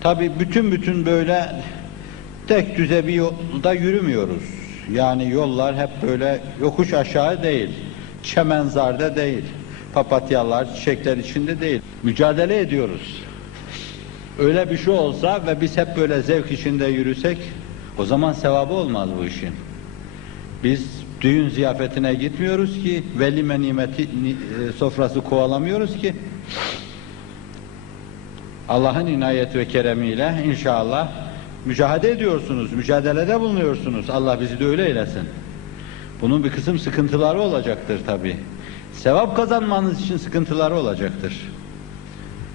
Tabi bütün bütün böyle tek düze bir yolda yürümüyoruz. Yani yollar hep böyle yokuş aşağı değil, çemenzarda değil, papatyalar, çiçekler içinde değil. Mücadele ediyoruz. Öyle bir şey olsa ve biz hep böyle zevk içinde yürüsek o zaman sevabı olmaz bu işin. Biz düğün ziyafetine gitmiyoruz ki, velime nimeti ni- e, sofrası kovalamıyoruz ki. Allah'ın inayet ve keremiyle inşallah mücadele ediyorsunuz, mücadelede bulunuyorsunuz. Allah bizi de öyle eylesin. Bunun bir kısım sıkıntıları olacaktır tabi. Sevap kazanmanız için sıkıntıları olacaktır.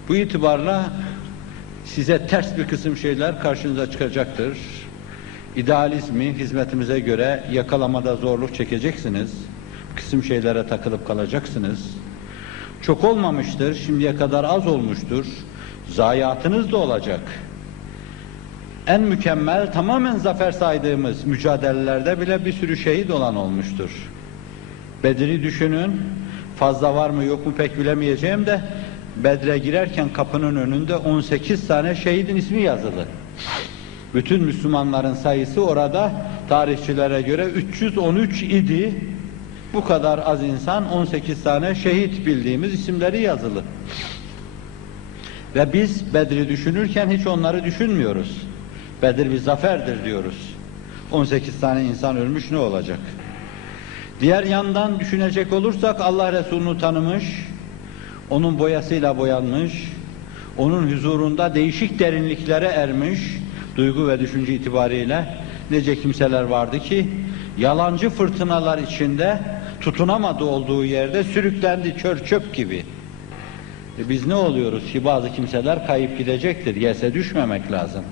Bu itibarla size ters bir kısım şeyler karşınıza çıkacaktır. İdealizmi hizmetimize göre yakalamada zorluk çekeceksiniz. Bir kısım şeylere takılıp kalacaksınız. Çok olmamıştır, şimdiye kadar az olmuştur. Zayiatınız da olacak. En mükemmel, tamamen zafer saydığımız mücadelelerde bile bir sürü şehit olan olmuştur. Bedir'i düşünün, fazla var mı yok mu pek bilemeyeceğim de Bedre girerken kapının önünde 18 tane şehidin ismi yazılı. Bütün Müslümanların sayısı orada tarihçilere göre 313 idi. Bu kadar az insan 18 tane şehit bildiğimiz isimleri yazılı. Ve biz Bedir'i düşünürken hiç onları düşünmüyoruz. Bedir bir zaferdir diyoruz. 18 tane insan ölmüş ne olacak? Diğer yandan düşünecek olursak Allah Resulü'nü tanımış, onun boyasıyla boyanmış, onun huzurunda değişik derinliklere ermiş, duygu ve düşünce itibariyle nece kimseler vardı ki, yalancı fırtınalar içinde tutunamadı olduğu yerde sürüklendi çör çöp gibi. E biz ne oluyoruz ki bazı kimseler kayıp gidecektir, yese düşmemek lazım.